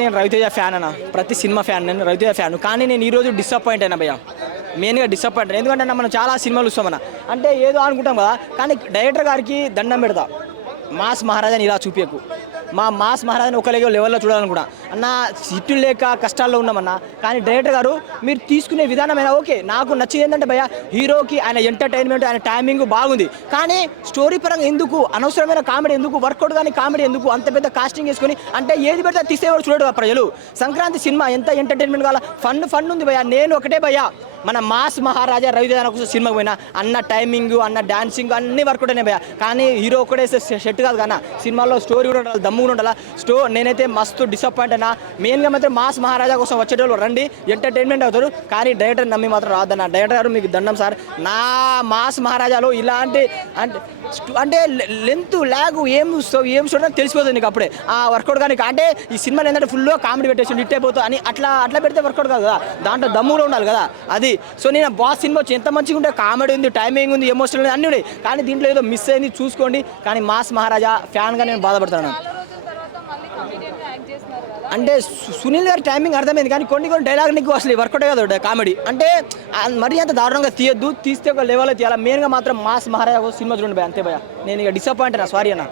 నేను రవితేజ ఫ్యాన్ అన్న, ప్రతి సినిమా ఫ్యాన్, నేను రవితేజ ఫ్యాన్. కానీ నేను ఈరోజు డిసప్పాయింట్ అయినా భయ్య, మెయిన్గా డిసప్పాయింట్. ఎందుకంటే మనం చాలా సినిమాలు చూస్తామన్న, అంటే ఏదో అనుకుంటాం కదా, కానీ డైరెక్టర్ గారికి దండం పెడతా, మాస్ మహారాజాని ఇలా చూపించకు. మా మాస్ మహారాజాని ఒక లెవెల్లో చూడాలనుకున్నా అన్న. సిట్టులు లేక కష్టాల్లో ఉన్నామన్నా, కానీ డైరెక్టర్ గారు మీరు తీసుకునే విధానమైనా ఓకే. నాకు నచ్చింది ఏంటంటే భయ్య, హీరోకి ఆయన ఎంటర్టైన్మెంట్, ఆయన టైమింగ్ బాగుంది. కానీ స్టోరీ పరంగా ఎందుకు అనవసరమైన కామెడీ ఎందుకు, వర్కౌట్ కానీ కామెడీ ఎందుకు, అంత పెద్ద కాస్టింగ్ వేసుకొని అంటే ఏది పెడితే తీసేవాడు చూడడు ఆ ప్రజలు. సంక్రాంతి సినిమా ఎంత ఎంటర్టైన్మెంట్ కావాలా, ఫన్ ఉంది భయ్య. నేను ఒకటే భయ్య, మన మాస్ మహారాజా రవితేజ కోసం సినిమాకి పోయినా అన్న టైమింగ్, అన్న డాన్సింగ్ అన్ని వర్కౌట్ అయినాయి భయ్య. కానీ హీరో ఒకటే సెట్ కాదు కానీ సినిమాలో స్టోరీ కూడా ఉండాలి, దమ్ము కూడా ఉండాలి. నేనైతే మస్తు డిసప్పాయింట్ అయినా. మెయిన్గా మాత్రం మాస్ మహారాజా కోసం వచ్చేటోళ్ళు రండి, ఎంటర్టైన్మెంట్ అవుతారు. కానీ డైరెక్టర్ నమ్మి మాత్రం రాదన్న. డైరెక్టర్ గారు మీకు దండం సార్. నా మాస్ మహారాజాలో ఇలాంటి అంటే లెంత్ ల్యాగ్ ఏం చూడడం తెలిసిపోతుంది నీకు అప్పుడే ఆ వర్కౌట్. కానీ అంటే ఈ సినిమాలో ఏంటంటే ఫుల్గా కామెడీ పెట్టేసి హిట్ అయిపోతుంది అని అట్లా పెడితే వర్కౌట్ కాదు కదా, దాంట్లో దమ్ము కూడా ఉండాలి కదా అది. సో నేను బాస్ సినిమా వచ్చి ఎంత మంచిగా ఉంటే, కామెడీ ఉంది, టైమింగ్ ఉంది, ఎమోషనల్ ఉంది, అన్నీ ఉన్నాయి. కానీ దీంట్లో ఏదో మిస్ అయింది, చూసుకోండి. కానీ మాస్ మహారాజా ఫ్యాన్గా నేను బాధపడుతున్నాను. అంటే సునీల్ గారి టైమింగ్ అర్థమైంది, కానీ కొన్ని డైలాగ్ నీకు అసలు వర్కౌట్ కాదు కామెడీ. అంటే మరీ అంత దారుణంగా తీయద్దు, తీస్తే ఒక లెవెల్లో తీయాలి. మెయిన్గా మాత్రం మాస్ మహారాజా సినిమా చూడండి భయ, అంతే భయ. నేను ఇక డిసప్పాయింట్ అన్న, సారీ అన్న.